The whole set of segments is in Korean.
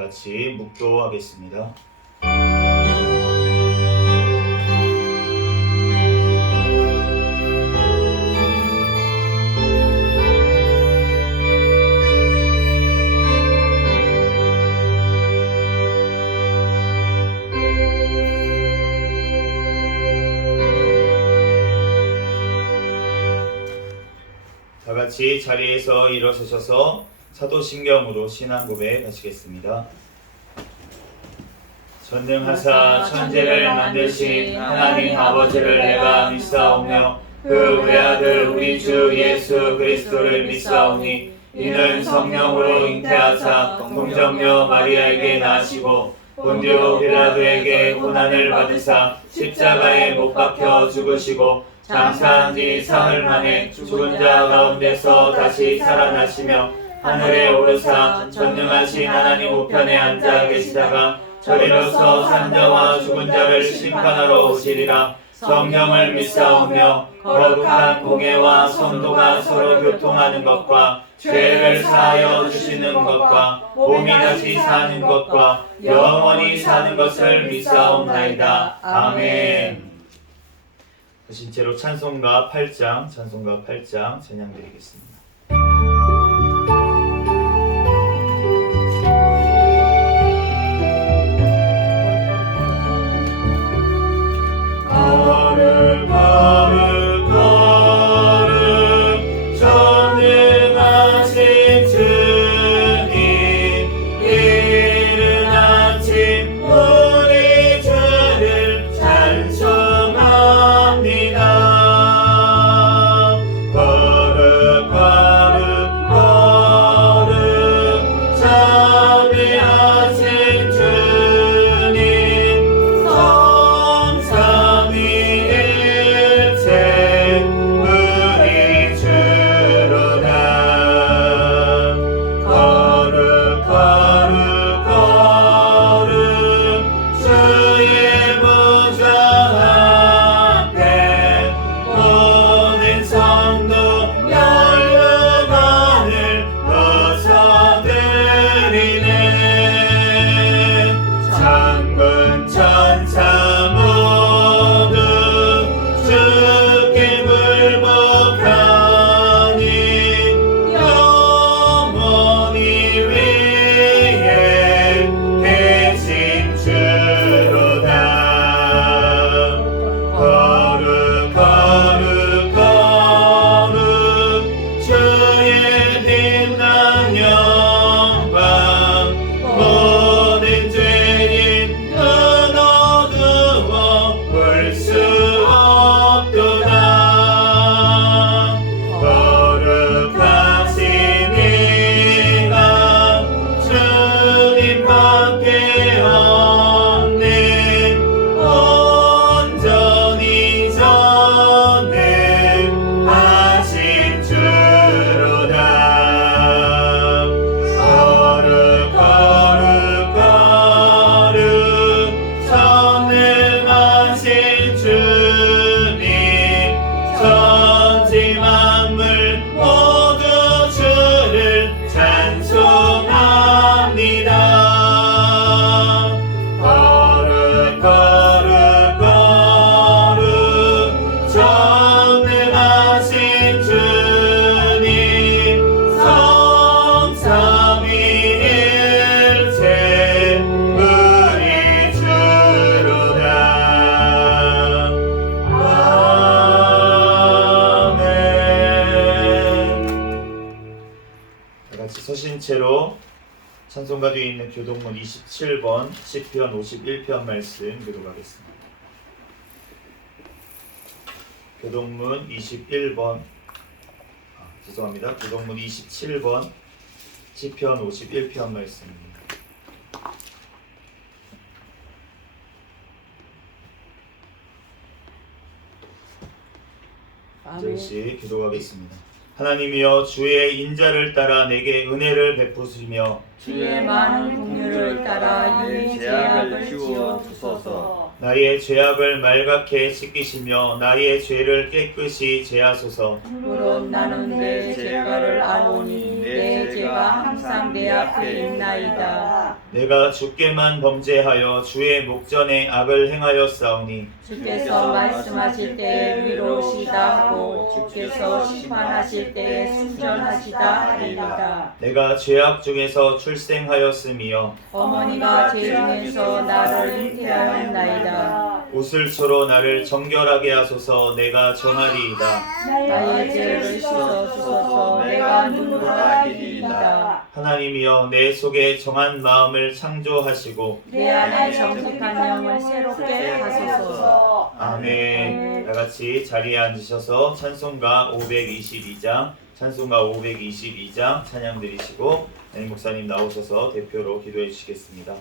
같이 묵도하겠습니다. 다 같이 자리에서 일어서셔서 사도신경으로 신앙 고백 하시겠습니다. 전능하사 천지를 만드신 하나님 아버지를 내가 믿사오며 그 외아들 우리 주 예수 그리스도를 믿사오니 이는 성령으로 잉태하사 동정녀 마리아에게 나시고 본디오 빌라도에게 고난을 받으사 십자가에 못 박혀 죽으시고 장사한 지 사흘 만에 죽은 자 가운데서 다시 살아나시며 하늘에 오르사 전능하신 하나님 우편에 앉아 계시다가 저리로서 산자와 죽은 자를 심판하러 오시리라. 성령을 믿사오며 거룩한 공예와 성도가 서로 교통하는 것과 죄를 사하여 주시는 것과 몸이 다시 사는 것과 영원히 사는 것을 믿사옵나이다. 아멘. 신체로 찬송가 8장 찬양 드리겠습니다. 서신체로 찬송가 뒤에 있는 교동문 27번 시편 51편 말씀 교독하겠습니다. 교동문 21번 교동문 27번 시편 51편 말씀입니다. 즉시 기도하겠습니다. 하나님이여 주의 인자를 따라 내게 은혜를 베푸시며 주의 많은 긍휼을 따라 이 죄악을 지워 주소서. 나의 죄악을 말갛게 씻기시며 나의 죄를 깨끗이 제하소서. 물론 나는 내 죄가를 아오니 내 죄가 항상 내 앞에 있나이다. 내가 주께만 범죄하여 주의 목전에 악을 행하였사오니 주께서 말씀하실 때에 위로우시다 하고 주께서 심판하실 때에 순전하시다 하리이다. 내가 죄악 중에서 출생하였으며 어머니가 죄 중에서 나를 잉태하였나이다. 우슬초로 나를 정결하게 하소서. 내가 정하리이다. 나의 죄를 씻어 주소서. 내가 눈으로 알리이다. 하나님이여 내 속에 정한 마음을 창조하시고 내 안에 정직한 영을 새롭게 하소서. 아멘. 다 같이 자리에 앉으셔서 찬송가 522장 찬양 드리시고 담임 목사님 나오셔서 대표로 기도해 주시겠습니다.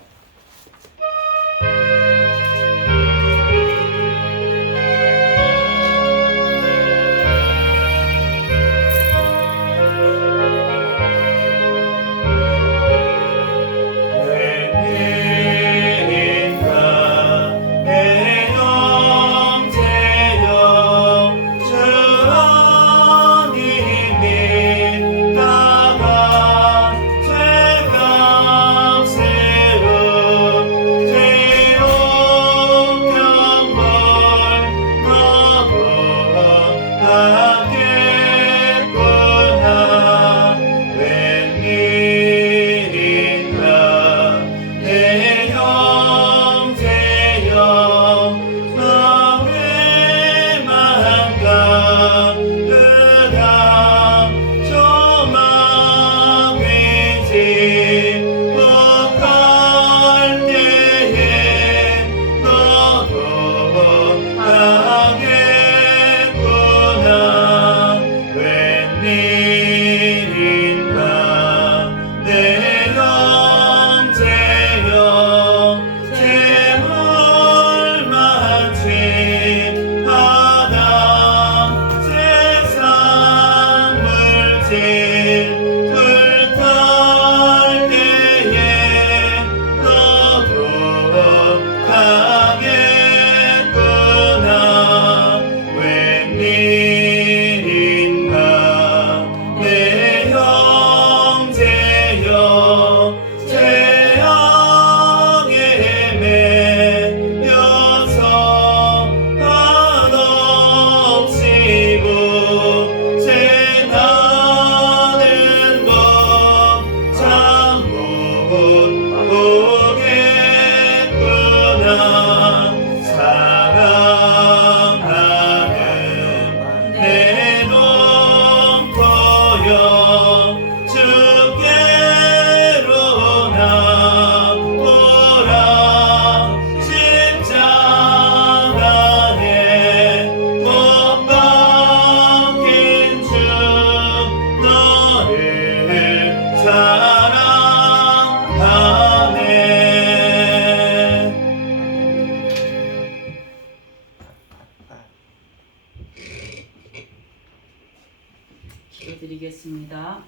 기도드리겠습니다.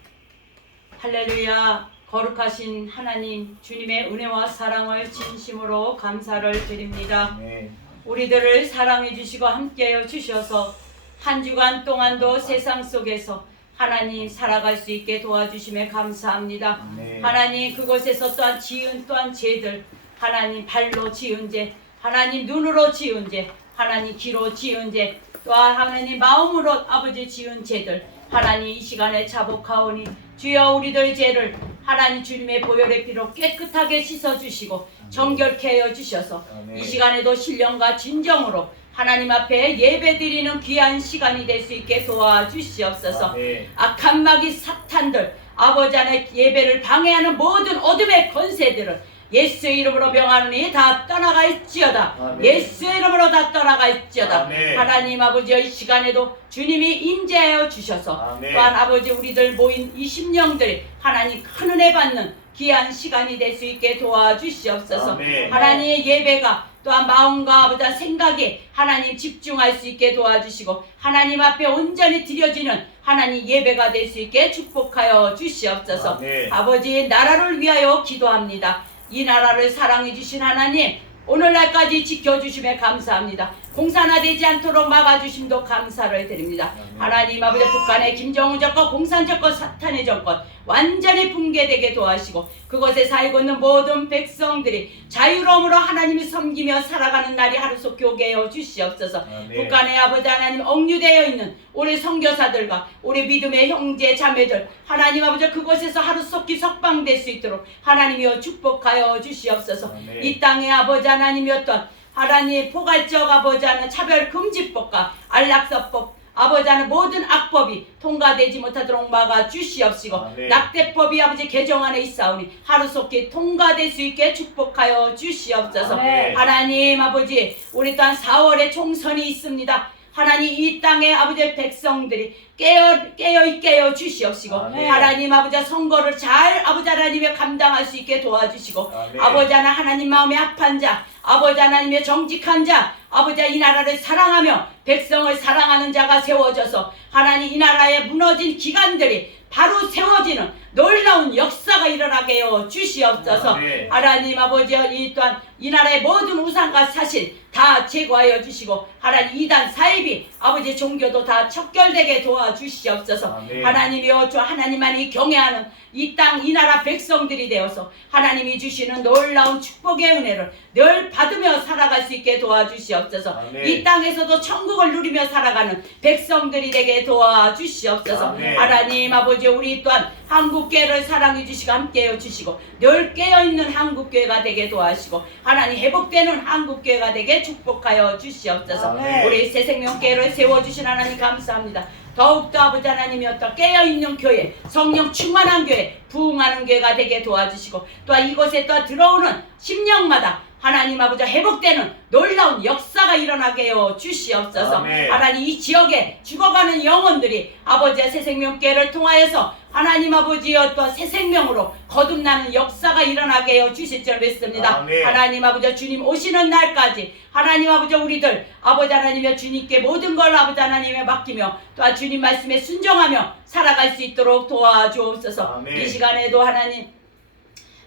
할렐루야. 거룩하신 하나님, 주님의 은혜와 사랑을 진심으로 감사를 드립니다. 아멘. 우리들을 사랑해 주시고 함께하여 주셔서 한 주간 동안도 세상 속에서 하나님 살아갈 수 있게 도와주심에 감사합니다. 아멘. 하나님 그곳에서 또한 지은 또한 죄들, 하나님 발로 지은 죄, 하나님 눈으로 지은 죄, 하나님 귀로 지은 죄, 또한 하나님 마음으로 아버지 지은 죄들, 하나님 이 시간에 자복하오니 주여 우리들 죄를 하나님 주님의 보혈의 피로 깨끗하게 씻어주시고 정결케 하여 주셔서 아멘. 이 시간에도 신령과 진정으로 하나님 앞에 예배드리는 귀한 시간이 될 수 있게 도와주시옵소서. 아멘. 악한 마귀 사탄들, 아버지 안에 예배를 방해하는 모든 어둠의 권세들을 예수의 이름으로 명하노니 다 떠나가 있지어다. 아멘. 예수의 이름으로 다 떠나가 있지어다. 아멘. 하나님 아버지 이 시간에도 주님이 임재하여 주셔서 아멘. 또한 아버지 우리들 모인 이 심령들이 하나님 큰 은혜 받는 귀한 시간이 될 수 있게 도와주시옵소서. 아멘. 하나님의 예배가 또한 마음과 아버지 생각에 하나님 집중할 수 있게 도와주시고 하나님 앞에 온전히 드려지는 하나님 예배가 될 수 있게 축복하여 주시옵소서. 아멘. 아버지의 나라를 위하여 기도합니다. 이 나라를 사랑해 주신 하나님 오늘날까지 지켜주심에 감사합니다. 공산화되지 않도록 막아주심도 감사를 드립니다. 하나님 아버지 북한의 김정은 정권, 공산 정권, 사탄의 정권 완전히 붕괴되게 도와주시고 그곳에 살고 있는 모든 백성들이 자유로움으로 하나님을 섬기며 살아가는 날이 하루속히 오게 하여 주시옵소서. 북한의 아버지 하나님 억류되어 있는 우리 선교사들과 우리 믿음의 형제 자매들 하나님 아버지 그곳에서 하루속히 석방될 수 있도록 하나님이여 축복하여 주시옵소서. 이 땅의 아버지 하나님이었던 하나님 포괄적 아버지 하는 차별금지법과 안락사법 아버지 하는 모든 악법이 통과되지 못하도록 막아 주시옵시고 낙태법이 아버지 개정안에 있사오니 하루속히 통과될 수 있게 축복하여 주시옵소서. 하나님 아버지 우리 또한 4월에 총선이 있습니다. 하나님 이 땅의 아버지 백성들이 깨어있게 하여 주시옵시고 하나님 아버지 선거를 잘 아버지 하나님의 감당할 수 있게 도와주시고 아버지 하나님 마음에 합한 자 아버지 하나님의 정직한 자 아버지 이 나라를 사랑하며 백성을 사랑하는 자가 세워져서 하나님 이 나라에 무너진 기관들이 바로 세워지는 놀라운 역사가 일어나게 하여 주시옵소서. 하나님 아버지 이 또한 이 나라의 모든 우상과 사신 다 제거하여 주시고 하나님 이단 사이비 아버지 종교도 다 척결되게 도와주시옵소서. 하나님이여 주 하나님만이 경외하는 이 땅 이 나라 백성들이 되어서 하나님이 주시는 놀라운 축복의 은혜를 늘 받으며 살아갈 수 있게 도와주시옵소서. 이 땅에서도 천국을 누리며 살아가는 백성들이 되게 도와주시옵소서. 하나님 아버지 우리 또한 한국교회를 사랑해 주시고 함께해 주시고 늘 깨어있는 한국교회가 되게 도와주시고 하나님 회복되는 한국교회가 되게 축복하여 주시옵소서. 우리 새생명교회를 세워주신 하나님 감사합니다. 더욱더 아버지 하나님이었던 깨어있는 교회 성령 충만한 교회 부흥하는 교회가 되게 도와주시고 또한 이곳에 또 들어오는 심령마다 하나님 아버지 회복되는 놀라운 역사가 일어나게 하여 주시옵소서. 하나님 이 지역에 죽어가는 영혼들이 아버지의 새생명교회를 통하여서 하나님 아버지의 또 새생명으로 거듭나는 역사가 일어나게 하여 주실 줄 믿습니다. 하나님 아버지 주님 오시는 날까지 하나님 아버지 우리들 아버지 하나님의 주님께 모든 걸 아버지 하나님에 맡기며 또한 주님 말씀에 순종하며 살아갈 수 있도록 도와주옵소서. 이 시간에도 하나님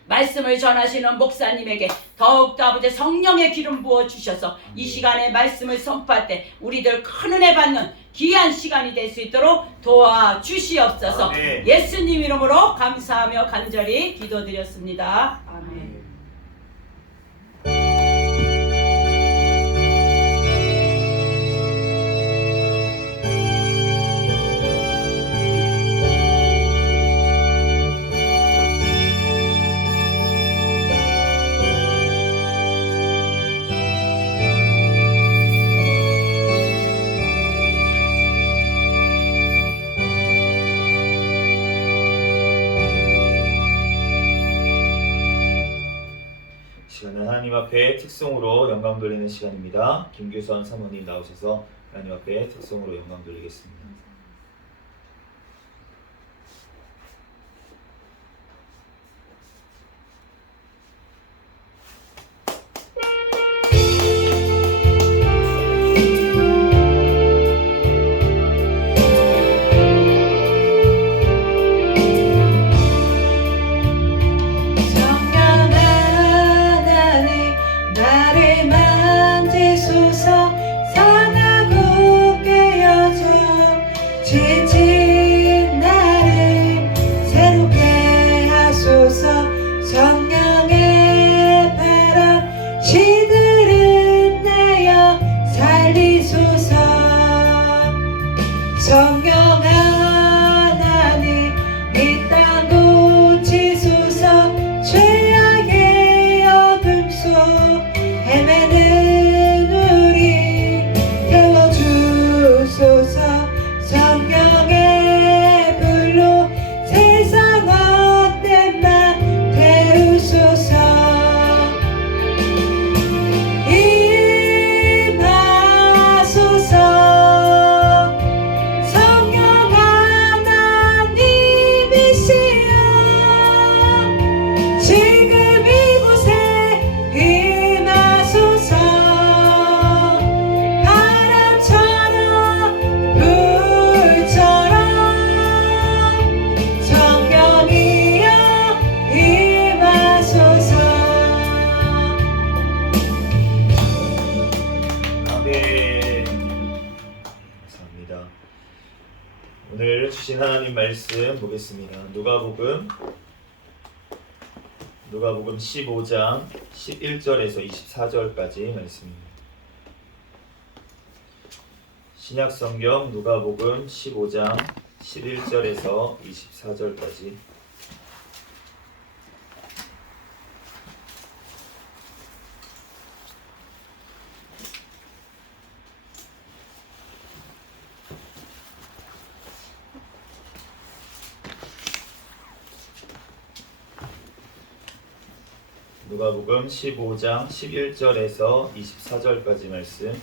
말씀을 전하시는 목사님에게 더욱더 아버지 성령의 기름 부어 주셔서 이 시간에 말씀을 선포할 때 우리들 큰 은혜 받는 귀한 시간이 될 수 있도록 도와주시옵소서. 예수님 이름으로 감사하며 간절히 기도드렸습니다. 아멘. 시간은 하나님 앞에 특송으로 영광 돌리는 시간입니다. 김규선 사모님 나오셔서 하나님 앞에 특송으로 영광 돌리겠습니다. 성령아 오늘 주신 하나님 말씀 보겠습니다. 누가복음 15장 11절에서 24절까지 말씀입니다. 신약성경 누가복음 15장 11절에서 24절까지. 누가복음 15장 11절에서 24절까지 말씀.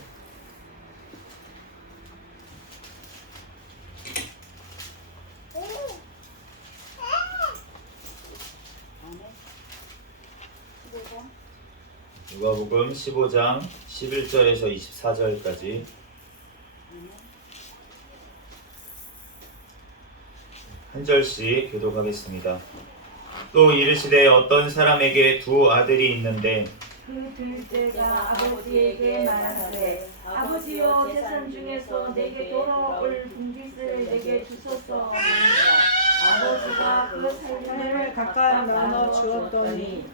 누가복음 15장 11절에서 24절까지. 한 절씩 교독하겠습니다. 또 이르시되 어떤 사람에게 두 아들이 있는데 그 둘째가 아버지에게 말하되 아버지여 재산 중에서 내게 돌아올 분깃을 내게 주소서 하니라. 아버지가 그 삶을 각각 나눠 주었더니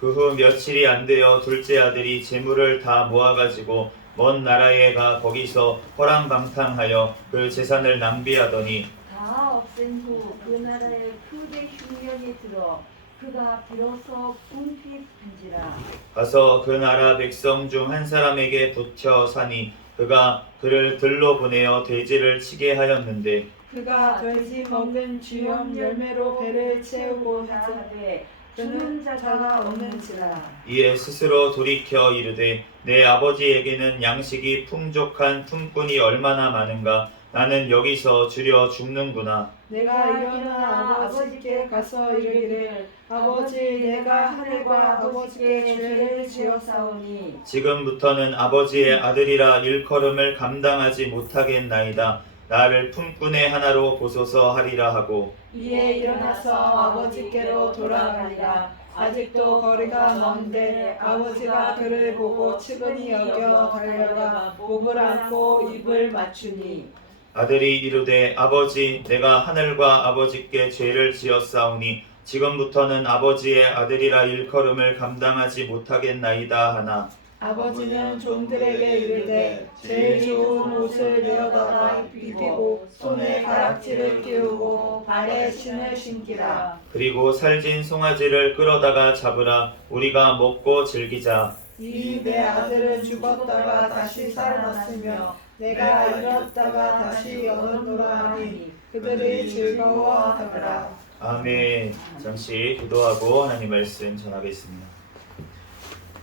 그 후 며칠이 안 되어 둘째 아들이 재물을 다 모아가지고 먼 나라에 가 거기서 허랑방탕하여 그 재산을 낭비하더니 다 없앤 후 그 나라에 크게 흉년이 들어 그가 비로소 궁핍한지라. 가서 그 나라 백성 중 한 사람에게 붙여 사니 그가 그를 들로 보내어 돼지를 치게 하였는데 그가 돼지 먹는 주염 열매로 배를 채우고 하되 주는 자가 없는지라. 이에 스스로 돌이켜 이르되 내 아버지에게는 양식이 풍족한 품꾼이 얼마나 많은가. 나는 여기서 주려 죽는구나. 내가 일어나 아버지께 가서 이르기를 아버지 내가 하늘과 아버지께 죄를 지었사오니 지금부터는 아버지의 아들이라 일컬음을 감당하지 못하겠나이다. 나를 품꾼의 하나로 보소서 하리라 하고 이에 일어나서 아버지께로 돌아가니라. 아직도 거리가 먼데 아버지가 그를 보고 측은히 여겨 달려가 목을 안고 입을 맞추니 아들이 이르되 아버지 내가 하늘과 아버지께 죄를 지었사오니 지금부터는 아버지의 아들이라 일컬음을 감당하지 못하겠나이다 하나 아버지는 종들에게 이르되 제일 좋은 옷을 내어다가 입히고 손에 가락지를 끼우고 발에 신을 신기라. 그리고 살진 송아지를 끌어다가 잡으라. 우리가 먹고 즐기자. 이 내 아들은 죽었다가 다시 살아났으며 내가 잃었다가 다시 얻었노라 하니 그들이 즐거워하더라. 아멘. 잠시 기도하고 하나님 말씀 전하겠습니다.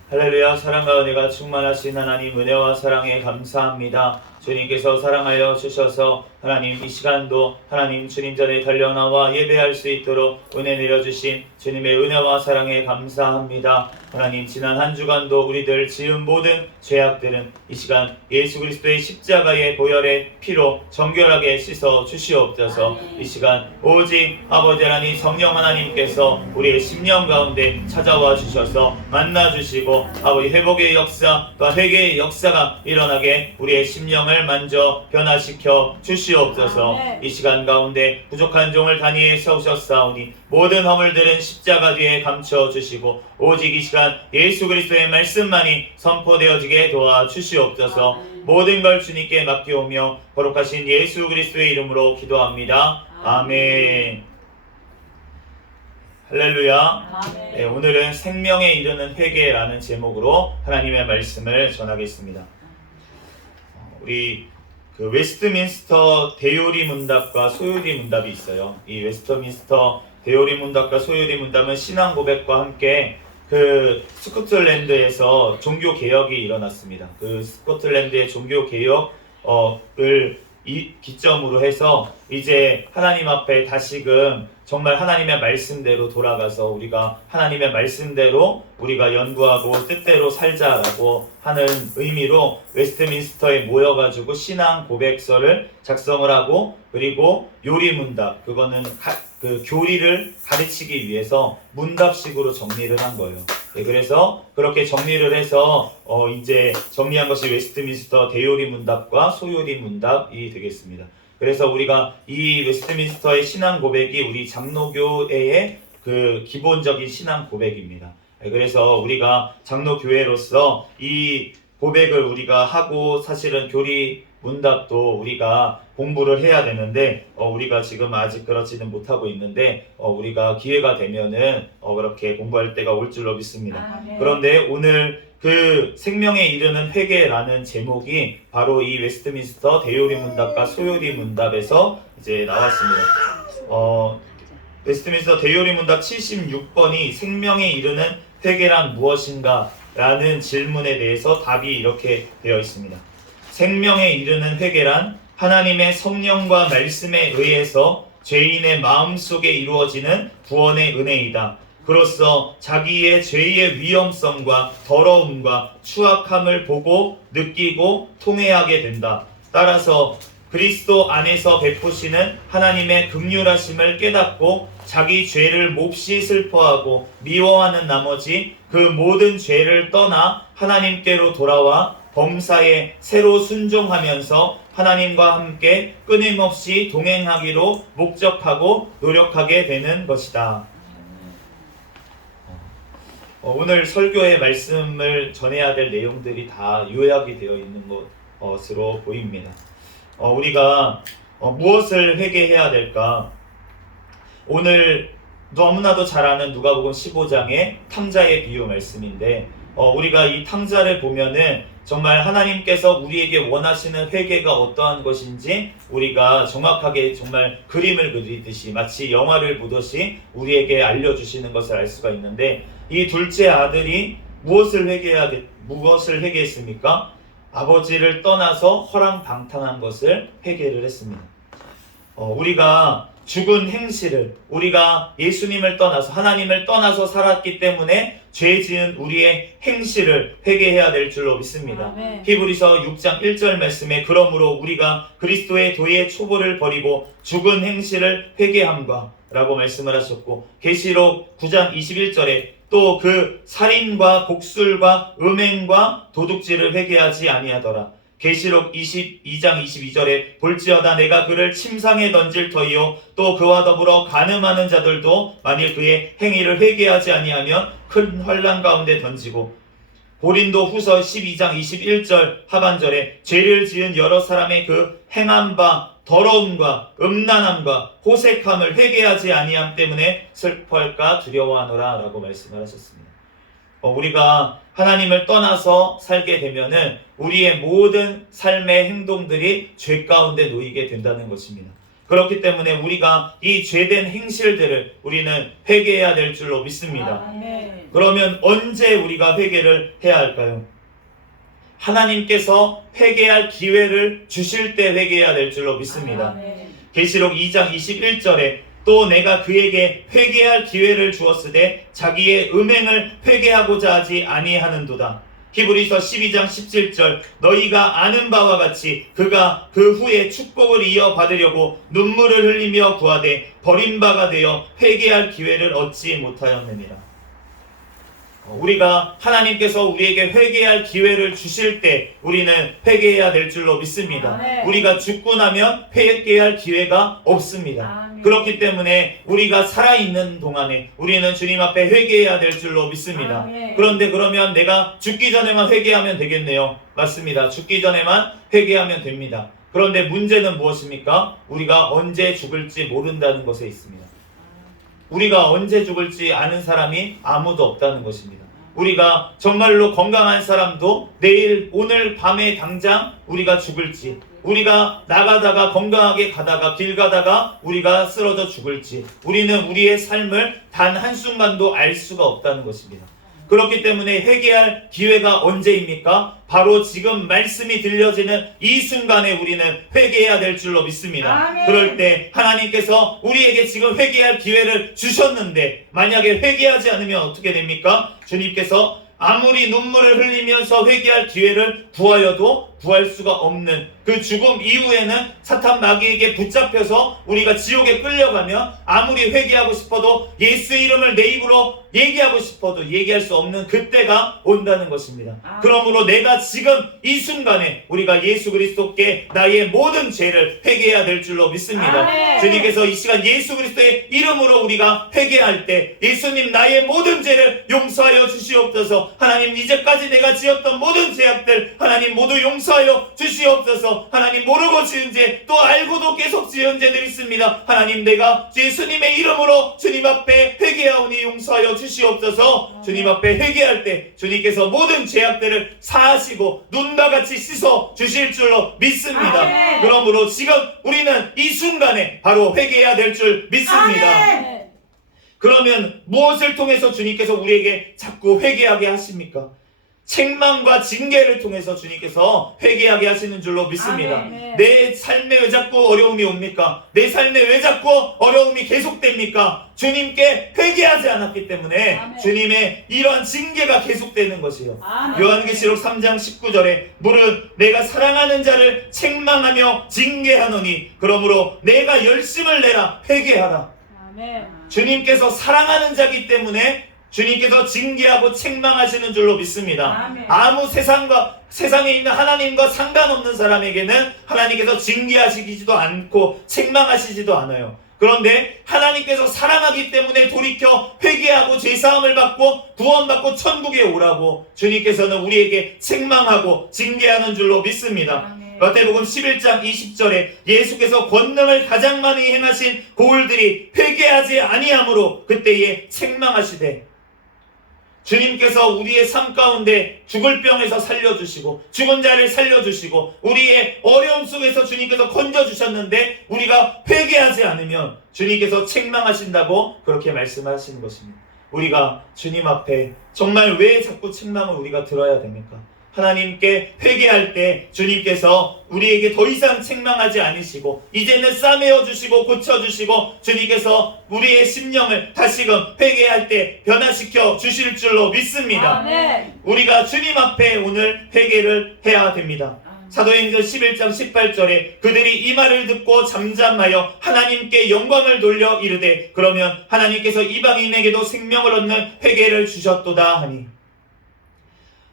할렐루야. 사랑과 은혜가 충만하신 하나님, 은혜와 사랑에 감사합니다. 주님께서 사랑하여 주셔서 하나님 이 시간도 하나님 주님 전에 달려나와 예배할 수 있도록 은혜 내려주신 주님의 은혜와 사랑에 감사합니다. 하나님 지난 한 주간도 우리들 지은 모든 죄악들은 이 시간 예수 그리스도의 십자가의 보혈의 피로 정결하게 씻어 주시옵소서. 이 시간 오직 아버지 하나님 성령 하나님께서 우리의 심령 가운데 찾아와 주셔서 만나 주시고 아버지 회복의 역사 또한 회개의 역사가 일어나게 우리의 심령을 만져 변화시켜 주시옵소서. 이 시간 가운데 부족한 종을 단위에 세우셨사오니 모든 허물들은 십자가 뒤에 감춰 주시고 오직 이 시간 예수 그리스도의 말씀만이 선포되어지게 도와 주시옵소서. 모든 걸 주님께 맡기오며 거룩하신 예수 그리스도의 이름으로 기도합니다. 아멘. 할렐루야. 네, 오늘은 생명에 이르는 회개라는 제목으로 하나님의 말씀을 전하겠습니다. 우리 그 웨스트민스터 대요리 문답과 소요리 문답이 있어요. 이 웨스트민스터 대요리 문답과 소요리 문답은 신앙 고백과 함께 그 스코틀랜드에서 종교 개혁이 일어났습니다. 그 스코틀랜드의 종교 개혁을 기점으로 해서 이제 하나님 앞에 다시금 정말 하나님의 말씀대로 돌아가서 우리가 하나님의 말씀대로 우리가 연구하고 뜻대로 살자라고 하는 의미로 웨스트민스터에 모여가지고 신앙 고백서를 작성을 하고, 그리고 요리문답, 그거는 그 교리를 가르치기 위해서 문답식으로 정리를 한 거예요. 네, 그래서 그렇게 정리를 해서 이제 정리한 것이 웨스트민스터 대요리 문답과 소요리 문답이 되겠습니다. 그래서 우리가 이 웨스트민스터의 신앙 고백이 우리 장로교회의 그 기본적인 신앙 고백입니다. 네, 그래서 우리가 장로교회로서 이 고백을 우리가 하고 사실은 교리 문답도 우리가 공부를 해야 되는데 우리가 지금 아직 그렇지는 못하고 있는데 우리가 기회가 되면은 그렇게 공부할 때가 올 줄로 믿습니다. 그런데 오늘 그 생명에 이르는 회개라는 제목이 바로 이 웨스트민스터 대요리 문답과 소요리 문답에서 이제 나왔습니다. 웨스트민스터 대요리 문답 76번이 생명에 이르는 회개란 무엇인가? 라는 질문에 대해서 답이 이렇게 되어 있습니다. 생명에 이르는 회개란 하나님의 성령과 말씀에 의해서 죄인의 마음속에 이루어지는 구원의 은혜이다. 그로써 자기의 죄의 위험성과 더러움과 추악함을 보고 느끼고 통회하게 된다. 따라서 그리스도 안에서 베푸시는 하나님의 긍휼하심을 깨닫고 자기 죄를 몹시 슬퍼하고 미워하는 나머지 그 모든 죄를 떠나 하나님께로 돌아와 범사에 새로 순종하면서 하나님과 함께 끊임없이 동행하기로 목적하고 노력하게 되는 것이다. 오늘 설교의 말씀을 전해야 될 내용들이 다 요약이 되어 있는 것으로 보입니다. 우리가 무엇을 회개해야 될까? 오늘 너무나도 잘 아는 누가복음 15장의 탕자의 비유 말씀인데 우리가 이 탕자를 보면은 정말 하나님께서 우리에게 원하시는 회개가 어떠한 것인지 우리가 정확하게 정말 그림을 그리듯이 마치 영화를 보듯이 우리에게 알려주시는 것을 알 수가 있는데 이 둘째 아들이 무엇을 회개했습니까? 아버지를 떠나서 허랑방탕한 것을 회개를 했습니다. 우리가 죽은 행실을 우리가 예수님을 떠나서 하나님을 떠나서 살았기 때문에 죄 지은 우리의 행실을 회개해야 될 줄로 믿습니다. 아멘. 히브리서 6장 1절 말씀에 그러므로 우리가 그리스도의 도의 초보를 버리고 죽은 행실을 회개함과 라고 말씀을 하셨고 계시록 9장 21절에 또 그 살인과 복술과 음행과 도둑질을 회개하지 아니하더라. 계시록 22장 22절에 볼지어다 내가 그를 침상에 던질 터이요 또 그와 더불어 간음하는 자들도 만일 그의 행위를 회개하지 아니하면 큰 환난 가운데 던지고 고린도 후서 12장 21절 하반절에 죄를 지은 여러 사람의 그 행한 바 더러움과 음란함과 호색함을 회개하지 아니함 때문에 슬퍼할까 두려워하노라 라고 말씀을 하셨습니다. 우리가 하나님을 떠나서 살게 되면은 우리의 모든 삶의 행동들이 죄 가운데 놓이게 된다는 것입니다. 그렇기 때문에 우리가 이 죄된 행실들을 우리는 회개해야 될 줄로 믿습니다. 그러면 언제 우리가 회개를 해야 할까요? 하나님께서 회개할 기회를 주실 때 회개해야 될 줄로 믿습니다. 계시록 2장 21절에 또 내가 그에게 회개할 기회를 주었으되 자기의 음행을 회개하고자 하지 아니하는도다. 히브리서 12장 17절 너희가 아는 바와 같이 그가 그 후에 축복을 이어받으려고 눈물을 흘리며 구하되 버림바가 되어 회개할 기회를 얻지 못하였느니라. 우리가 하나님께서 우리에게 회개할 기회를 주실 때 우리는 회개해야 될 줄로 믿습니다. 우리가 죽고 나면 회개할 기회가 없습니다. 그렇기 때문에 우리가 살아있는 동안에 우리는 주님 앞에 회개해야 될 줄로 믿습니다. 그런데 그러면 내가 죽기 전에만 회개하면 되겠네요. 맞습니다. 죽기 전에만 회개하면 됩니다. 그런데 문제는 무엇입니까? 우리가 언제 죽을지 모른다는 것에 있습니다. 우리가 언제 죽을지 아는 사람이 아무도 없다는 것입니다. 우리가 정말로 건강한 사람도 내일 오늘 밤에 당장 우리가 죽을지, 우리가 나가다가 건강하게 가다가 길 가다가 우리가 쓰러져 죽을지 우리는 우리의 삶을 단 한순간도 알 수가 없다는 것입니다. 그렇기 때문에 회개할 기회가 언제입니까? 바로 지금 말씀이 들려지는 이 순간에 우리는 회개해야 될 줄로 믿습니다. 아멘. 그럴 때 하나님께서 우리에게 지금 회개할 기회를 주셨는데 만약에 회개하지 않으면 어떻게 됩니까? 주님께서 아무리 눈물을 흘리면서 회개할 기회를 구하여도 구할 수가 없는 그 죽음 이후에는 사탄 마귀에게 붙잡혀서 우리가 지옥에 끌려가면 아무리 회개하고 싶어도 예수의 이름을 내 입으로 얘기하고 싶어도 얘기할 수 없는 그때가 온다는 것입니다. 그러므로 내가 지금 이 순간에 우리가 예수 그리스도께 나의 모든 죄를 회개해야 될 줄로 믿습니다. 아멘. 주님께서 이 시간 예수 그리스도의 이름으로 우리가 회개할 때 예수님 나의 모든 죄를 용서하여 주시옵소서. 하나님 이제까지 내가 지었던 모든 죄악들 하나님 모두 용서하여 주시옵소서. 하나님 모르고 지은 죄 또 알고도 계속 지은 죄들이 있습니다. 하나님 내가 예수님의 이름으로 주님 앞에 회개하오니 용서하여 주시옵소서. 주님 앞에 회개할 때 주님께서 모든 죄악들을 사하시고 눈과 같이 씻어 주실 줄로 믿습니다. 아멘. 그러므로 지금 우리는 이 순간에 바로 회개해야 될 줄 믿습니다. 아멘. 그러면 무엇을 통해서 주님께서 우리에게 자꾸 회개하게 하십니까? 책망과 징계를 통해서 주님께서 회개하게 하시는 줄로 믿습니다. 아멘. 내 삶에 왜 자꾸 어려움이 옵니까? 내 삶에 왜 자꾸 어려움이 계속됩니까? 주님께 회개하지 않았기 때문에 아멘. 주님의 이러한 징계가 계속되는 것이요. 아멘. 요한계시록 3장 19절에 무릇 내가 사랑하는 자를 책망하며 징계하노니 그러므로 내가 열심을 내라 회개하라. 아멘. 주님께서 사랑하는 자기 때문에 주님께서 징계하고 책망하시는 줄로 믿습니다. 아멘. 아무 세상에 있는 하나님과 상관없는 사람에게는 하나님께서 징계하시지도 않고 책망하시지도 않아요. 그런데 하나님께서 사랑하기 때문에 돌이켜 회개하고 죄사함을 받고 구원받고 천국에 오라고 주님께서는 우리에게 책망하고 징계하는 줄로 믿습니다. 아멘. 마태복음 11장 20절에 예수께서 권능을 가장 많이 행하신 고울들이 회개하지 아니하므로 그때에 책망하시되 주님께서 우리의 삶 가운데 죽을 병에서 살려주시고 죽은 자를 살려주시고 우리의 어려움 속에서 주님께서 건져주셨는데 우리가 회개하지 않으면 주님께서 책망하신다고 그렇게 말씀하시는 것입니다. 우리가 주님 앞에 정말 왜 자꾸 책망을 우리가 들어야 됩니까? 하나님께 회개할 때 주님께서 우리에게 더 이상 책망하지 않으시고 이제는 싸매어 주시고 고쳐주시고 주님께서 우리의 심령을 다시금 회개할 때 변화시켜 주실 줄로 믿습니다. 아멘. 우리가 주님 앞에 오늘 회개를 해야 됩니다. 사도행전 11장 18절에 그들이 이 말을 듣고 잠잠하여 하나님께 영광을 돌려 이르되 그러면 하나님께서 이방인에게도 생명을 얻는 회개를 주셨도다 하니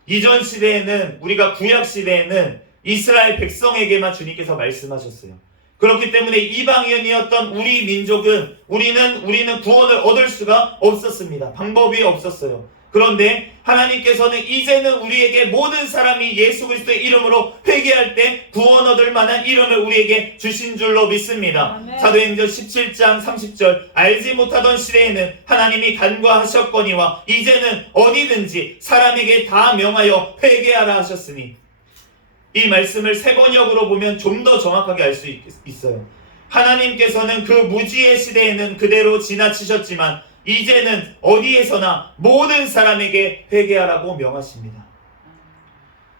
이전 시대에는 우리가 구약 시대에는 이스라엘 백성에게만 주님께서 말씀하셨어요. 그렇기 때문에 이방인이었던 우리 민족은 우리는 구원을 얻을 수가 없었습니다. 방법이 없었어요. 그런데 하나님께서는 이제는 우리에게 모든 사람이 예수 그리스도의 이름으로 회개할 때 구원 얻을 만한 이름을 우리에게 주신 줄로 믿습니다. 아멘. 사도행전 17장 30절 알지 못하던 시대에는 하나님이 간과하셨거니와 이제는 어디든지 사람에게 다 명하여 회개하라 하셨으니 이 말씀을 세 번역으로 보면 좀 더 정확하게 알 수 있어요. 하나님께서는 그 무지의 시대에는 그대로 지나치셨지만 이제는 어디에서나 모든 사람에게 회개하라고 명하십니다.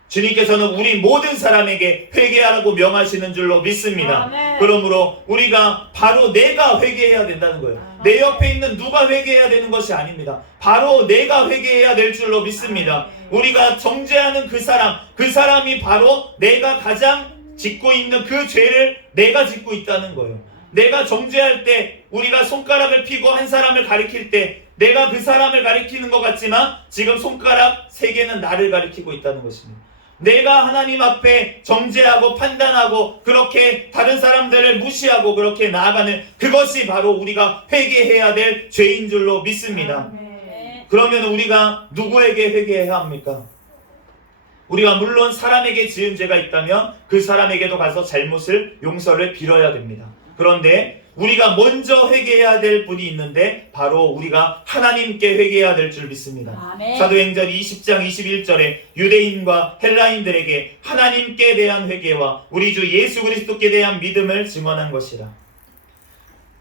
주님께서는 우리 모든 사람에게 회개하라고 명하시는 줄로 믿습니다. 아멘. 그러므로 우리가 바로 내가 회개해야 된다는 거예요. 내 옆에 있는 누가 회개해야 되는 것이 아닙니다. 바로 내가 회개해야 될 줄로 믿습니다. 우리가 정죄하는 그 사람이 바로 내가 가장 짓고 있는 그 죄를 내가 짓고 있다는 거예요. 내가 정죄할 때 우리가 손가락을 펴고 한 사람을 가리킬 때 내가 그 사람을 가리키는 것 같지만 지금 손가락 3개는 나를 가리키고 있다는 것입니다. 내가 하나님 앞에 정죄하고 판단하고 그렇게 다른 사람들을 무시하고 그렇게 나아가는 그것이 바로 우리가 회개해야 될 죄인 줄로 믿습니다. 네. 그러면 우리가 누구에게 회개해야 합니까? 우리가 물론 사람에게 지은 죄가 있다면 그 사람에게도 가서 잘못을 용서를 빌어야 됩니다. 그런데 우리가 먼저 회개해야 될 분이 있는데 바로 우리가 하나님께 회개해야 될 줄 믿습니다. 아멘. 사도행전 20장 21절에 유대인과 헬라인들에게 하나님께 대한 회개와 우리 주 예수 그리스도께 대한 믿음을 증언한 것이라.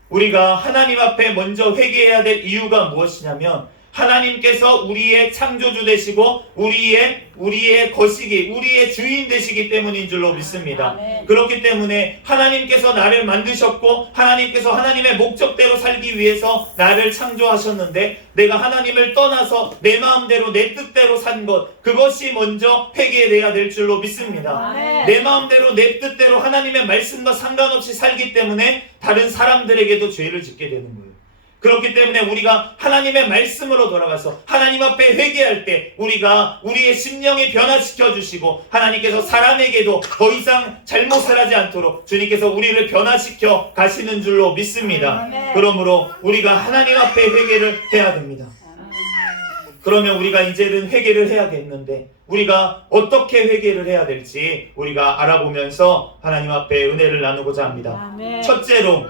우리가 하나님 앞에 먼저 회개해야 될 이유가 무엇이냐면 하나님께서 우리의 창조주 되시고 우리의 거시기, 우리의 주인 되시기 때문인 줄로 믿습니다. 아멘. 그렇기 때문에 하나님께서 나를 만드셨고 하나님께서 하나님의 목적대로 살기 위해서 나를 창조하셨는데 내가 하나님을 떠나서 내 마음대로 내 뜻대로 산 것, 그것이 먼저 회개돼야 될 줄로 믿습니다. 아멘. 내 마음대로 내 뜻대로 하나님의 말씀과 상관없이 살기 때문에 다른 사람들에게도 죄를 짓게 되는 거예요. 그렇기 때문에 우리가 하나님의 말씀으로 돌아가서 하나님 앞에 회개할 때 우리가 우리의 심령이 변화시켜 주시고 하나님께서 사람에게도 더 이상 잘못을 하지 않도록 주님께서 우리를 변화시켜 가시는 줄로 믿습니다. 아멘. 그러므로 우리가 하나님 앞에 회개를 해야 됩니다. 그러면 우리가 이제는 회개를 해야겠는데 우리가 어떻게 회개를 해야 될지 우리가 알아보면서 하나님 앞에 은혜를 나누고자 합니다. 아멘. 첫째로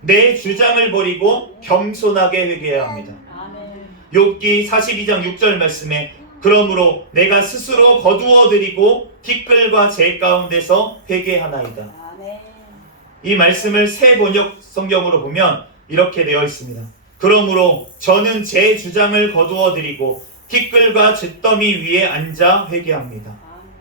내 주장을 버리고 겸손하게 회개해야 합니다. 아멘. 욥기 42장 6절 말씀에 그러므로 내가 스스로 거두어드리고 티끌과 재 가운데서 회개하나이다. 아멘. 이 말씀을 새 번역 성경으로 보면 이렇게 되어 있습니다. 그러므로 저는 제 주장을 거두어드리고 티끌과 잿더미 위에 앉아 회개합니다. 아멘.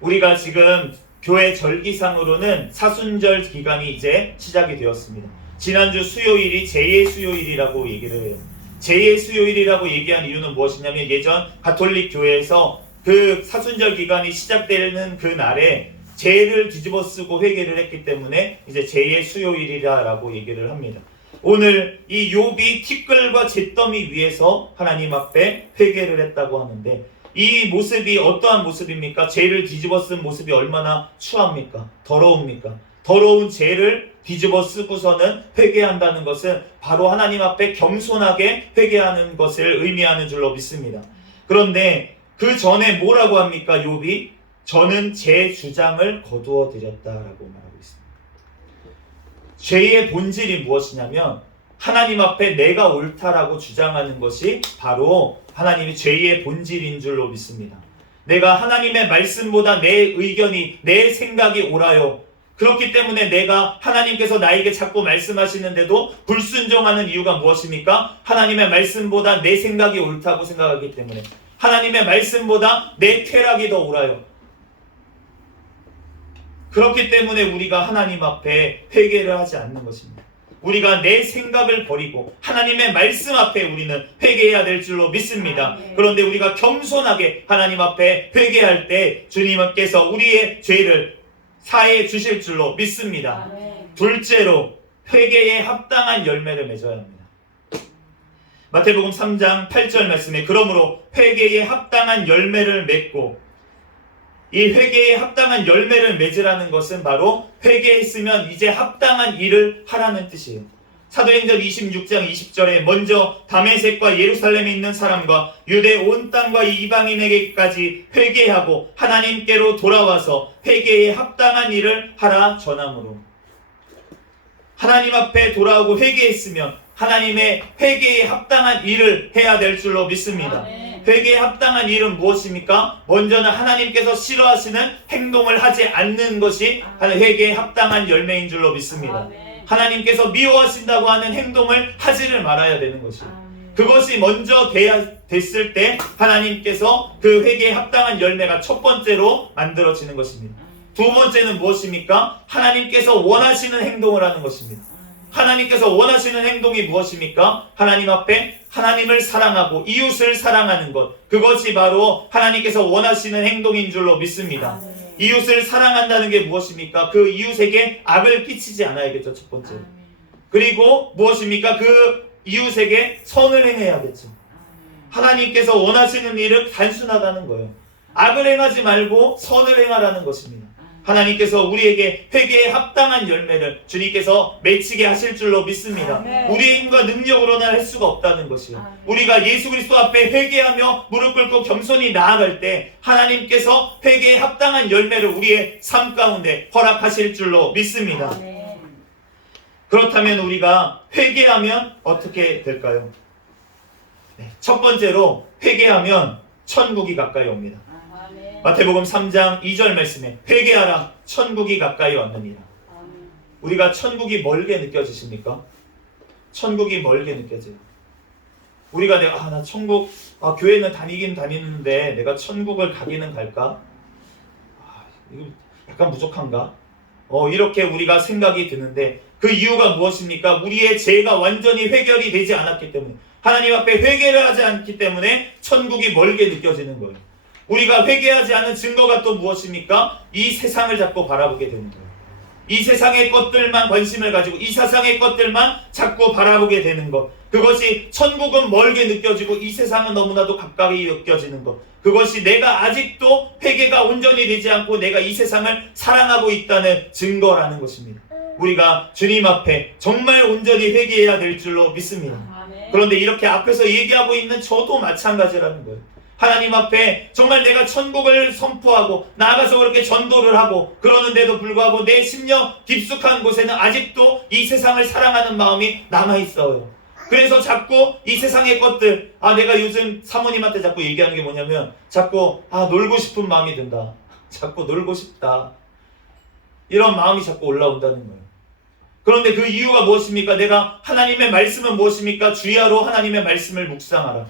우리가 지금 교회 절기상으로는 사순절 기간이 이제 시작이 되었습니다. 지난주 수요일이 제2의 수요일이라고 얘기를 해요. 제2의 수요일이라고 얘기한 이유는 무엇이냐면 예전 가톨릭 교회에서 그 사순절 기간이 시작되는 그 날에 죄를 뒤집어 쓰고 회개를 했기 때문에 이제 제2의 수요일이라고 얘기를 합니다. 오늘 이 욥이 티끌과 잿더미 위에서 하나님 앞에 회개를 했다고 하는데 이 모습이 어떠한 모습입니까? 죄를 뒤집어 쓴 모습이 얼마나 추합니까? 더러웁니까? 더러운 죄를 뒤집어 쓰고서는 회개한다는 것은 바로 하나님 앞에 겸손하게 회개하는 것을 의미하는 줄로 믿습니다. 그런데 그 전에 뭐라고 합니까? 욥이 저는 제 주장을 거두어 드렸다라고 말하고 있습니다. 죄의 본질이 무엇이냐면 하나님 앞에 내가 옳다라고 주장하는 것이 바로 하나님이 죄의 본질인 줄로 믿습니다. 내가 하나님의 말씀보다 내 의견이, 내 생각이 옳아요. 그렇기 때문에 내가 하나님께서 나에게 자꾸 말씀하시는데도 불순종하는 이유가 무엇입니까? 하나님의 말씀보다 내 생각이 옳다고 생각하기 때문에 하나님의 말씀보다 내 쾌락이 더 옳아요. 그렇기 때문에 우리가 하나님 앞에 회개를 하지 않는 것입니다. 우리가 내 생각을 버리고 하나님의 말씀 앞에 우리는 회개해야 될 줄로 믿습니다. 그런데 우리가 겸손하게 하나님 앞에 회개할 때 주님께서 우리의 죄를 사해 주실 줄로 믿습니다. 둘째로 회개에 합당한 열매를 맺어야 합니다. 마태복음 3장 8절 말씀에 그러므로 회개에 합당한 열매를 맺고 이 회개에 합당한 열매를 맺으라는 것은 바로 회개했으면 이제 합당한 일을 하라는 뜻이에요. 사도행전 26장 20절에 먼저 다메섹과 예루살렘에 있는 사람과 유대 온 땅과 이방인에게까지 회개하고 하나님께로 돌아와서 회개에 합당한 일을 하라 전함으로 하나님 앞에 돌아오고 회개했으면 하나님의 회개에 합당한 일을 해야 될 줄로 믿습니다. 회개에 합당한 일은 무엇입니까? 먼저는 하나님께서 싫어하시는 행동을 하지 않는 것이 회개에 합당한 열매인 줄로 믿습니다. 하나님께서 미워하신다고 하는 행동을 하지를 말아야 되는 것이에요. 그것이 먼저 됐을 때 하나님께서 그 회개에 합당한 열매가 첫 번째로 만들어지는 것입니다. 두 번째는 무엇입니까? 하나님께서 원하시는 행동을 하는 것입니다. 하나님께서 원하시는 행동이 무엇입니까? 하나님 앞에 하나님을 사랑하고 이웃을 사랑하는 것, 그것이 바로 하나님께서 원하시는 행동인 줄로 믿습니다. 이웃을 사랑한다는 게 무엇입니까? 그 이웃에게 악을 끼치지 않아야겠죠, 첫 번째로. 그리고 무엇입니까? 그 이웃에게 선을 행해야겠죠. 하나님께서 원하시는 일은 단순하다는 거예요. 악을 행하지 말고 선을 행하라는 것입니다. 하나님께서 우리에게 회개에 합당한 열매를 주님께서 맺히게 하실 줄로 믿습니다. 우리의 힘과 능력으로는 할 수가 없다는 것이요. 우리가 예수 그리스도 앞에 회개하며 무릎 꿇고 겸손히 나아갈 때 하나님께서 회개에 합당한 열매를 우리의 삶 가운데 허락하실 줄로 믿습니다. 그렇다면 우리가 회개하면 어떻게 될까요? 첫 번째로 회개하면 천국이 가까이 옵니다. 마태복음 3장 2절 말씀에 회개하라 천국이 가까이 왔느니라. 우리가 천국이 멀게 느껴지십니까? 천국이 멀게 느껴져요. 우리가 나 천국, 교회는 다니긴 다니는데 내가 천국을 가기는 갈까? 이거 약간 부족한가? 이렇게 우리가 생각이 드는데 그 이유가 무엇입니까? 우리의 죄가 완전히 해결이 되지 않았기 때문에, 하나님 앞에 회개를 하지 않기 때문에 천국이 멀게 느껴지는 거예요. 우리가 회개하지 않은 증거가 또 무엇입니까? 이 세상을 자꾸 바라보게 되는 거예요. 이 세상의 것들만 관심을 가지고 이 세상의 것들만 자꾸 바라보게 되는 것, 그것이 천국은 멀게 느껴지고 이 세상은 너무나도 가까이 느껴지는 것, 그것이 내가 아직도 회개가 온전히 되지 않고 내가 이 세상을 사랑하고 있다는 증거라는 것입니다. 우리가 주님 앞에 정말 온전히 회개해야 될 줄로 믿습니다. 그런데 이렇게 앞에서 얘기하고 있는 저도 마찬가지라는 거예요. 하나님 앞에 정말 내가 천국을 선포하고 나아가서 그렇게 전도를 하고 그러는데도 불구하고 내 심령 깊숙한 곳에는 아직도 이 세상을 사랑하는 마음이 남아있어요. 그래서 자꾸 이 세상의 것들, 내가 요즘 사모님한테 자꾸 얘기하는 게 뭐냐면 자꾸 놀고 싶은 마음이 든다, 자꾸 놀고 싶다, 이런 마음이 자꾸 올라온다는 거예요. 그런데 그 이유가 무엇입니까? 내가 하나님의 말씀은 무엇입니까? 주야로 하나님의 말씀을 묵상하라.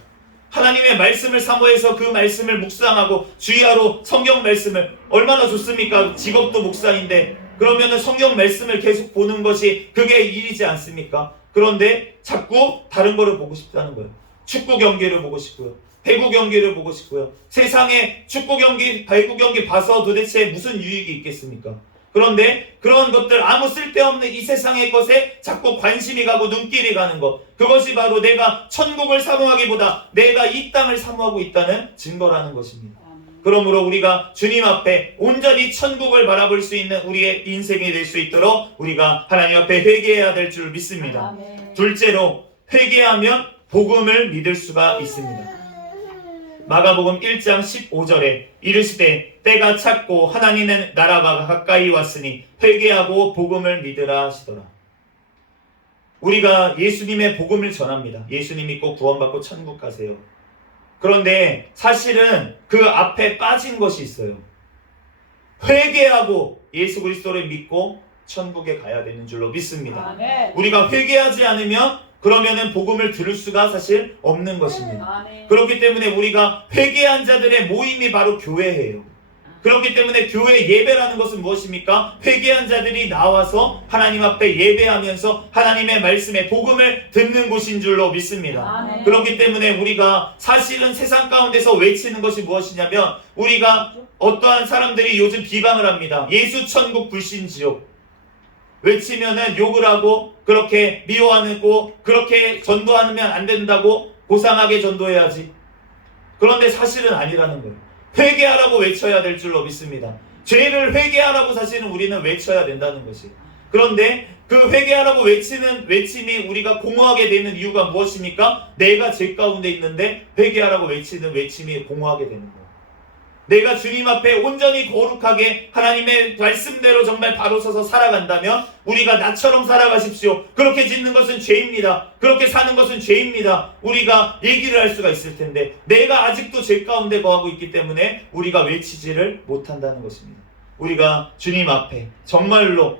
하나님의 말씀을 사모해서 그 말씀을 묵상하고 주야로 성경 말씀을, 얼마나 좋습니까? 직업도 목사인데 그러면은 성경 말씀을 계속 보는 것이 그게 일이지 않습니까? 그런데 자꾸 다른 거를 보고 싶다는 거예요. 축구 경기를 보고 싶고요, 배구 경기를 보고 싶고요. 세상에 축구 경기, 배구 경기 봐서 도대체 무슨 유익이 있겠습니까? 그런데 그런 것들, 아무 쓸데없는 이 세상의 것에 자꾸 관심이 가고 눈길이 가는 것, 그것이 바로 내가 천국을 사모하기보다 내가 이 땅을 사모하고 있다는 증거라는 것입니다. 그러므로 우리가 주님 앞에 온전히 천국을 바라볼 수 있는 우리의 인생이 될 수 있도록 우리가 하나님 앞에 회개해야 될 줄 믿습니다. 둘째로, 회개하면 복음을 믿을 수가 있습니다. 마가복음 1장 15절에 이르시되 때가 찼고 하나님의 나라가 가까이 왔으니 회개하고 복음을 믿으라 하시더라. 우리가 예수님의 복음을 전합니다. 예수님 믿고 구원받고 천국 가세요. 그런데 사실은 그 앞에 빠진 것이 있어요. 회개하고 예수 그리스도를 믿고 천국에 가야 되는 줄로 믿습니다. 우리가 회개하지 않으면 그러면은 복음을 들을 수가 사실 없는 것입니다. 그렇기 때문에 우리가 회개한 자들의 모임이 바로 교회예요. 그렇기 때문에 교회 예배라는 것은 무엇입니까? 회개한 자들이 나와서 하나님 앞에 예배하면서 하나님의 말씀에 복음을 듣는 곳인 줄로 믿습니다. 그렇기 때문에 우리가 사실은 세상 가운데서 외치는 것이 무엇이냐면, 우리가 어떠한 사람들이 요즘 비방을 합니다. 예수 천국 불신 지옥 외치면은 욕을 하고 그렇게 미워하고 그렇게 전도하면 안 된다고 고상하게 전도해야지. 그런데 사실은 아니라는 거예요. 회개하라고 외쳐야 될 줄로 믿습니다. 죄를 회개하라고 사실은 우리는 외쳐야 된다는 것이에요. 그런데 그 회개하라고 외치는 외침이 우리가 공허하게 되는 이유가 무엇입니까? 내가 죄 가운데 있는데 회개하라고 외치는 외침이 공허하게 되는 거예요. 내가 주님 앞에 온전히 거룩하게 하나님의 말씀대로 정말 바로 서서 살아간다면 우리가 나처럼 살아가십시오, 그렇게 짓는 것은 죄입니다, 그렇게 사는 것은 죄입니다, 우리가 얘기를 할 수가 있을 텐데 내가 아직도 죄 가운데 거하고 있기 때문에 우리가 외치지를 못한다는 것입니다. 우리가 주님 앞에 정말로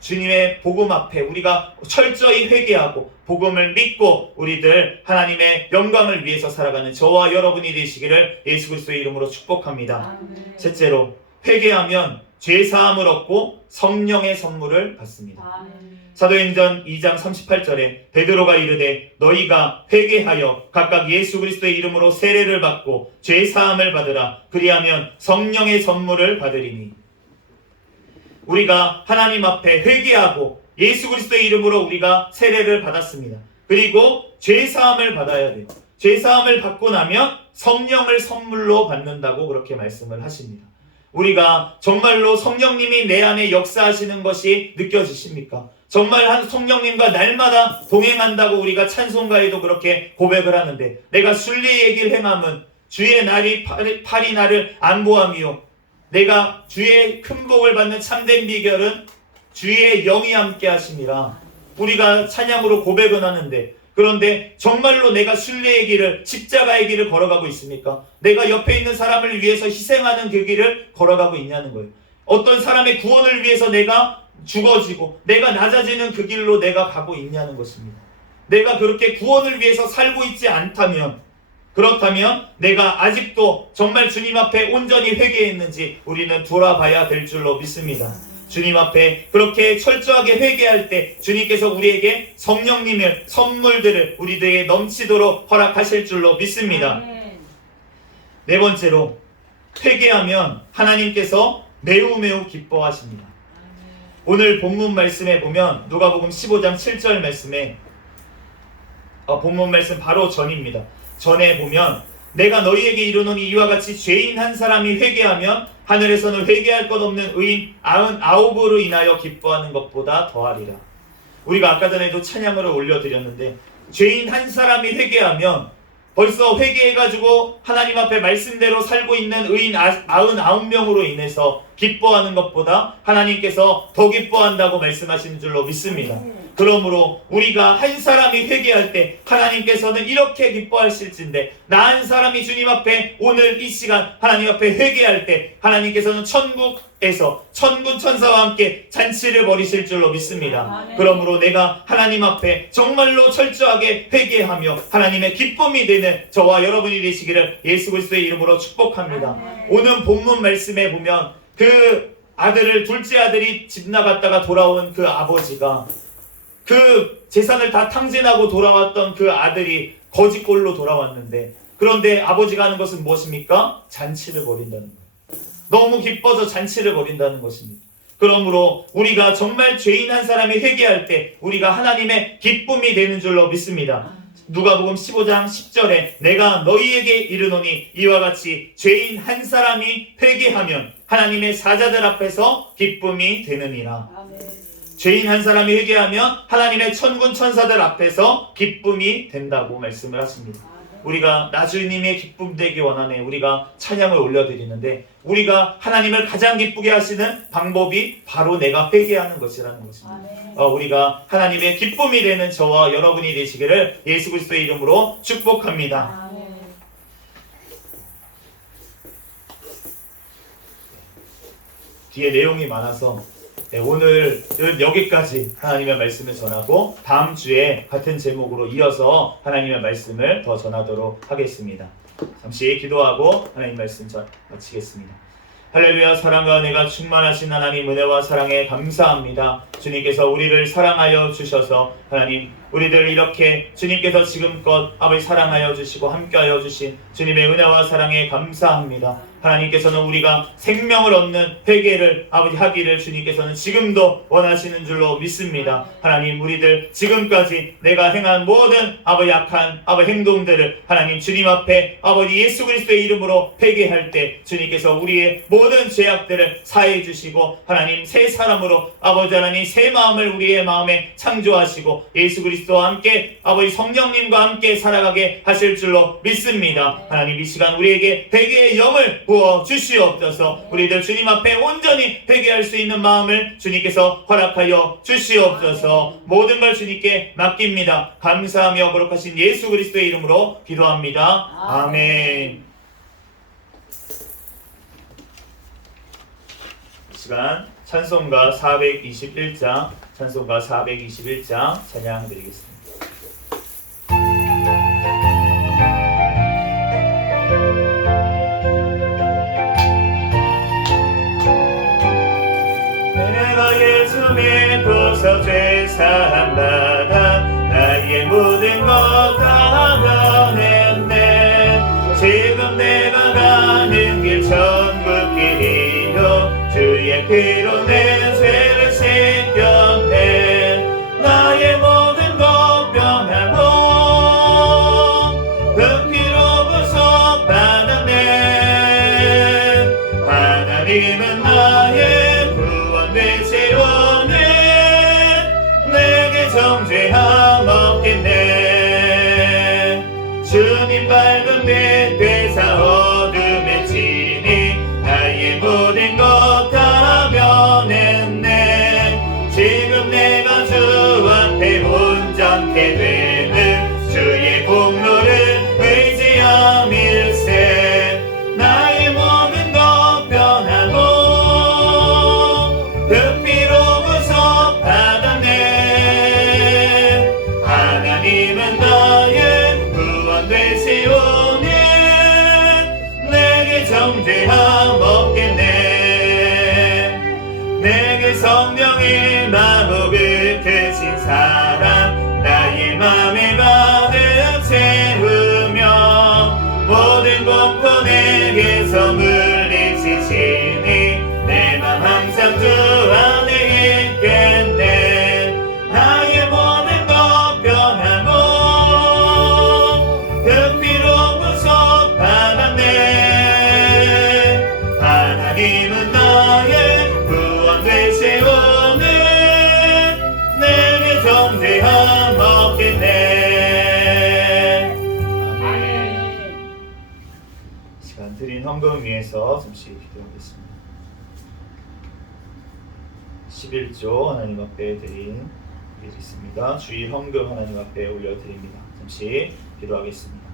주님의 복음 앞에 우리가 철저히 회개하고 복음을 믿고 우리들 하나님의 영광을 위해서 살아가는 저와 여러분이 되시기를 예수 그리스도의 이름으로 축복합니다. 셋째로, 회개하면 죄사함을 얻고 성령의 선물을 받습니다. 사도행전 2장 38절에 베드로가 이르되 너희가 회개하여 각각 예수 그리스도의 이름으로 세례를 받고 죄사함을 받으라, 그리하면 성령의 선물을 받으리니. 우리가 하나님 앞에 회개하고 예수 그리스도의 이름으로 우리가 세례를 받았습니다. 그리고 죄사함을 받아야 돼요. 죄사함을 받고 나면 성령을 선물로 받는다고 그렇게 말씀을 하십니다. 우리가 정말로 성령님이 내 안에 역사하시는 것이 느껴지십니까? 정말 성령님과 날마다 동행한다고 우리가 찬송가에도 그렇게 고백을 하는데, 내가 순례 얘기를 행함은 주의 날이 팔이 나를 안보함이요, 내가 주의 큰 복을 받는 참된 비결은 주의 영이 함께 하심이라. 우리가 찬양으로 고백은 하는데, 그런데 정말로 내가 순례의 길을, 십자가의 길을 걸어가고 있습니까? 내가 옆에 있는 사람을 위해서 희생하는 그 길을 걸어가고 있냐는 거예요. 어떤 사람의 구원을 위해서 내가 죽어지고 내가 낮아지는 그 길로 내가 가고 있냐는 것입니다. 내가 그렇게 구원을 위해서 살고 있지 않다면, 그렇다면 내가 아직도 정말 주님 앞에 온전히 회개했는지 우리는 돌아봐야 될 줄로 믿습니다. 주님 앞에 그렇게 철저하게 회개할 때 주님께서 우리에게 성령님의 선물들을 우리들에게 넘치도록 허락하실 줄로 믿습니다. 네 번째로, 회개하면 하나님께서 매우 기뻐하십니다. 오늘 본문 말씀에 보면 누가복음 15장 7절 말씀에 본문 말씀 바로 전입니다. 전에 보면 내가 너희에게 이르노니 이와 같이 죄인 한 사람이 회개하면 하늘에서는 회개할 것 없는 의인 99으로 인하여 기뻐하는 것보다 더하리라. 우리가 아까 전에도 찬양을 올려드렸는데, 죄인 한 사람이 회개하면 벌써 회개해가지고 하나님 앞에 말씀대로 살고 있는 의인 99명으로 인해서 기뻐하는 것보다 하나님께서 더 기뻐한다고 말씀하시는 줄로 믿습니다. 그러므로 우리가 한 사람이 회개할 때 하나님께서는 이렇게 기뻐하실진데, 나 한 사람이 주님 앞에 오늘 이 시간 하나님 앞에 회개할 때 하나님께서는 천국에서 천군 천사와 함께 잔치를 벌이실 줄로 믿습니다. 그러므로 내가 하나님 앞에 정말로 철저하게 회개하며 하나님의 기쁨이 되는 저와 여러분이 되시기를 예수 그리스도의 이름으로 축복합니다. 오늘 본문 말씀에 보면 그 아들을, 둘째 아들이 집 나갔다가 돌아온 그 아버지가, 그 재산을 다 탕진하고 돌아왔던 그 아들이 거지꼴로 돌아왔는데, 그런데 아버지가 하는 것은 무엇입니까? 잔치를 벌인다는 거예요. 너무 기뻐서 잔치를 벌인다는 것입니다. 그러므로 우리가 정말 죄인 한 사람이 회개할 때 우리가 하나님의 기쁨이 되는 줄로 믿습니다. 누가복음 15장 10절에 내가 너희에게 이르노니 이와 같이 죄인 한 사람이 회개하면 하나님의 사자들 앞에서 기쁨이 되느니라. 죄인 한 사람이 회개하면 하나님의 천군 천사들 앞에서 기쁨이 된다고 말씀을 하십니다. 우리가 나 주님의 기쁨 되기 원하네, 우리가 찬양을 올려드리는데, 우리가 하나님을 가장 기쁘게 하시는 방법이 바로 내가 회개하는 것이라는 것입니다. 우리가 하나님의 기쁨이 되는 저와 여러분이 되시기를 예수 그리스도의 이름으로 축복합니다. 뒤에 내용이 많아서 오늘은 여기까지 하나님의 말씀을 전하고 다음 주에 같은 제목으로 이어서 하나님의 말씀을 더 전하도록 하겠습니다. 잠시 기도하고 하나님 말씀 마치겠습니다. 할렐루야. 사랑과 은혜가 충만하신 하나님, 은혜와 사랑에 감사합니다. 주님께서 우리를 사랑하여 주셔서 하나님, 우리들 이렇게 주님께서 지금껏 아버지 사랑하여 주시고 함께하여 주신 주님의 은혜와 사랑에 감사합니다. 하나님께서는 우리가 생명을 얻는 회개를 아버지 하기를 주님께서는 지금도 원하시는 줄로 믿습니다. 하나님, 우리들 지금까지 내가 행한 모든 아버지 악한 아버지 행동들을 하나님 주님 앞에 아버지 예수 그리스도의 이름으로 회개할 때 주님께서 우리의 모든 죄악들을 사해 주시고 하나님 새 사람으로 아버지 하나님 새 마음을 우리의 마음에 창조하시고 예수 그리스도와 함께 아버지 성령님과 함께 살아가게 하실 줄로 믿습니다. 하나님, 이 시간 우리에게 회개의 영을 부어 주시옵소서. 우리들 주님 앞에 온전히 회개할 수 있는 마음을 주님께서 허락하여 주시옵소서. 모든 걸 주님께 맡깁니다. 감사하며 거룩하신 예수 그리스도의 이름으로 기도합니다. 아멘. 이 시간 찬송가 421장 찬양 드리겠습니다. 예수 믿고서 죄 사함받아 나의 모든 것 다 변했네. 지금 내가 가는 길 천국 길이요 주의 피로 내 죄를 씻겼네. 나의 모든 것 변하고 그 피로 구속받았네. 하나님은 나의 구원되시 오네. 내게 정죄함 없겠네. 주님 밝은 빛 되사 어둠에 지니 나의 모든 것 다 변했네. 지금 내가 주 앞에 온전케 되는 주의 공로를 의지함일세. 나의 모든 것 변하고 그 피로 구속받았네. 하나님 정죄함 없겠네. 내게 성령의 마법을 드신 사랑 나의 맘에 가득 채우며 모든 공포 내게서 물리치시니 내 맘 항상 주 안에 있겠네. 나의 모든 것 변하고 그 피로 구속받았네. 하나님은 나의 구원 되시오는 내게 정죄함 없겠네. 아멘. 시간 드린 헌금 위해서 잠시 기도하겠습니다. 11조 하나님 앞에 드린 일이 있습니다. 주일 헌금 하나님 앞에 올려드립니다. 잠시 기도하겠습니다.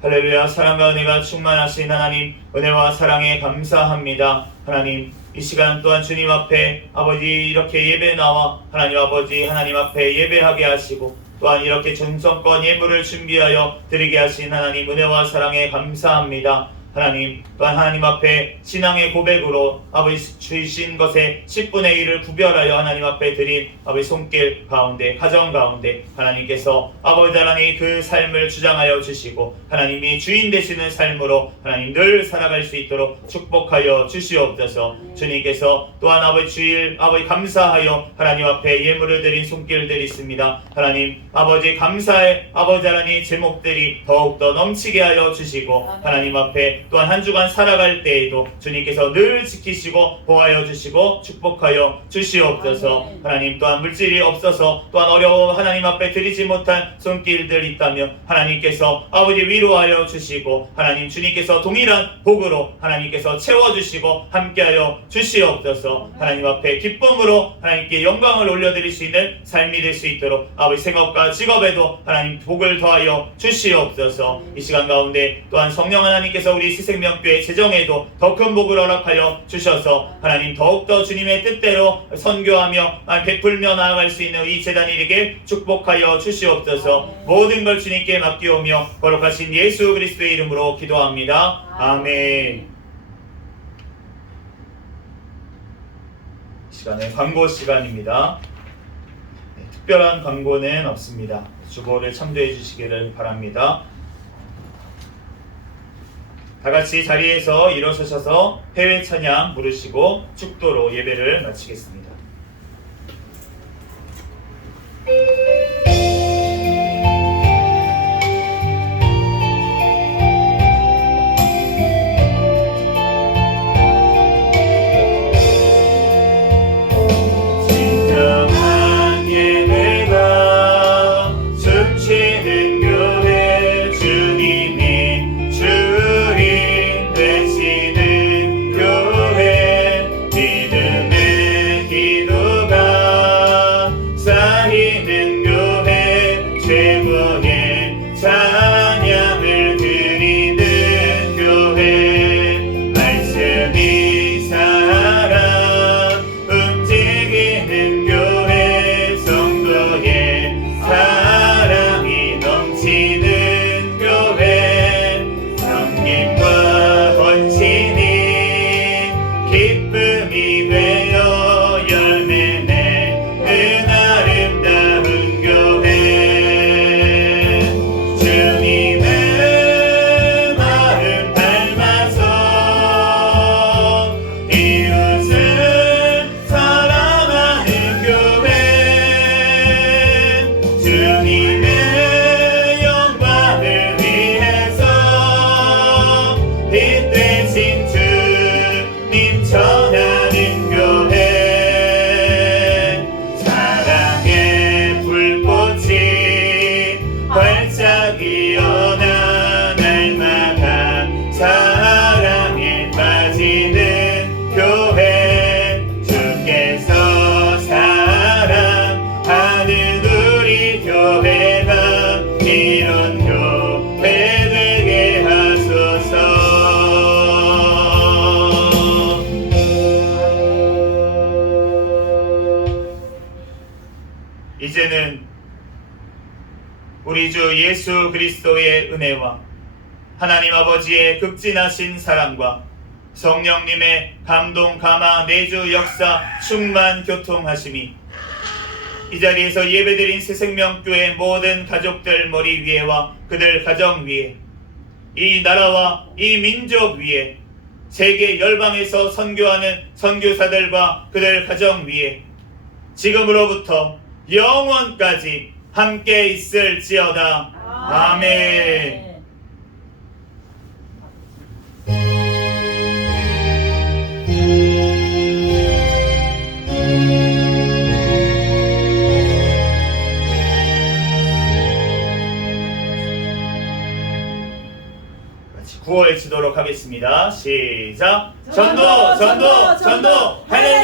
할렐루야. 사랑과 은혜가 충만하신 하나님, 은혜와 사랑에 감사합니다. 하나님, 이 시간 또한 주님 앞에 아버지 이렇게 예배 나와 하나님 아버지 하나님 앞에 예배하게 하시고 또한 이렇게 정성껏 예물을 준비하여 드리게 하신 하나님 은혜와 사랑에 감사합니다. 하나님, 또한 하나님 앞에 신앙의 고백으로 아버지 주신 것의 10분의 1을 구별하여 하나님 앞에 드린 아버지 손길 가운데, 가정 가운데 하나님께서 아버지 하나님 그 삶을 주장하여 주시고 하나님이 주인 되시는 삶으로 하나님 늘 살아갈 수 있도록 축복하여 주시옵소서. 주님께서 또한 아버지 주일 아버지 감사하여 하나님 앞에 예물을 드린 손길들이 있습니다. 하나님 아버지 감사의 아버지 하나님 제목들이 더욱더 넘치게 하여 주시고 하나님 앞에 또한 한 주간 살아갈 때에도 주님께서 늘 지키시고 보호하여 주시고 축복하여 주시옵소서. 하나님 또한 물질이 없어서 또한 어려워 하나님 앞에 드리지 못한 손길들이 있다면 하나님께서 아버지 위로하여 주시고 하나님 주님께서 동일한 복으로 하나님께서 채워주시고 함께하여 주시옵소서. 하나님 앞에 기쁨으로 하나님께 영광을 올려드릴 수 있는 삶이 될 수 있도록 아버지 생업과 직업에도 하나님 복을 더하여 주시옵소서. 이 시간 가운데 또한 성령 하나님께서 우리 시생명교회 재정에도 더 큰 복을 허락하여 주셔서 하나님 더욱더 주님의 뜻대로 선교하며 베풀며 나아갈 수 있는 이 재단 일에게 축복하여 주시옵소서. 모든 걸 주님께 맡기오며 거룩하신 예수 그리스도의 이름으로 기도합니다. 아멘. 시간은 광고 시간입니다. 특별한 광고는 없습니다. 주보를 참조해 주시기를 바랍니다. 다같이 자리에서 일어서셔서 회외 찬양 부르시고 축도로 예배를 마치겠습니다. 이제는 우리 주 예수 그리스도의 은혜와 하나님 아버지의 극진하신 사랑과 성령님의 감동, 감화, 내주, 역사, 충만, 교통하심이 이 자리에서 예배드린 새생명교회 모든 가족들 머리 위에와 그들 가정 위에, 이 나라와 이 민족 위에, 세계 열방에서 선교하는 선교사들과 그들 가정 위에 지금으로부터 영원까지 함께 있을지어다. 아멘. 같이 구호를 치도록 하겠습니다. 시작. 전도, 전도, 전도. 할렐루야.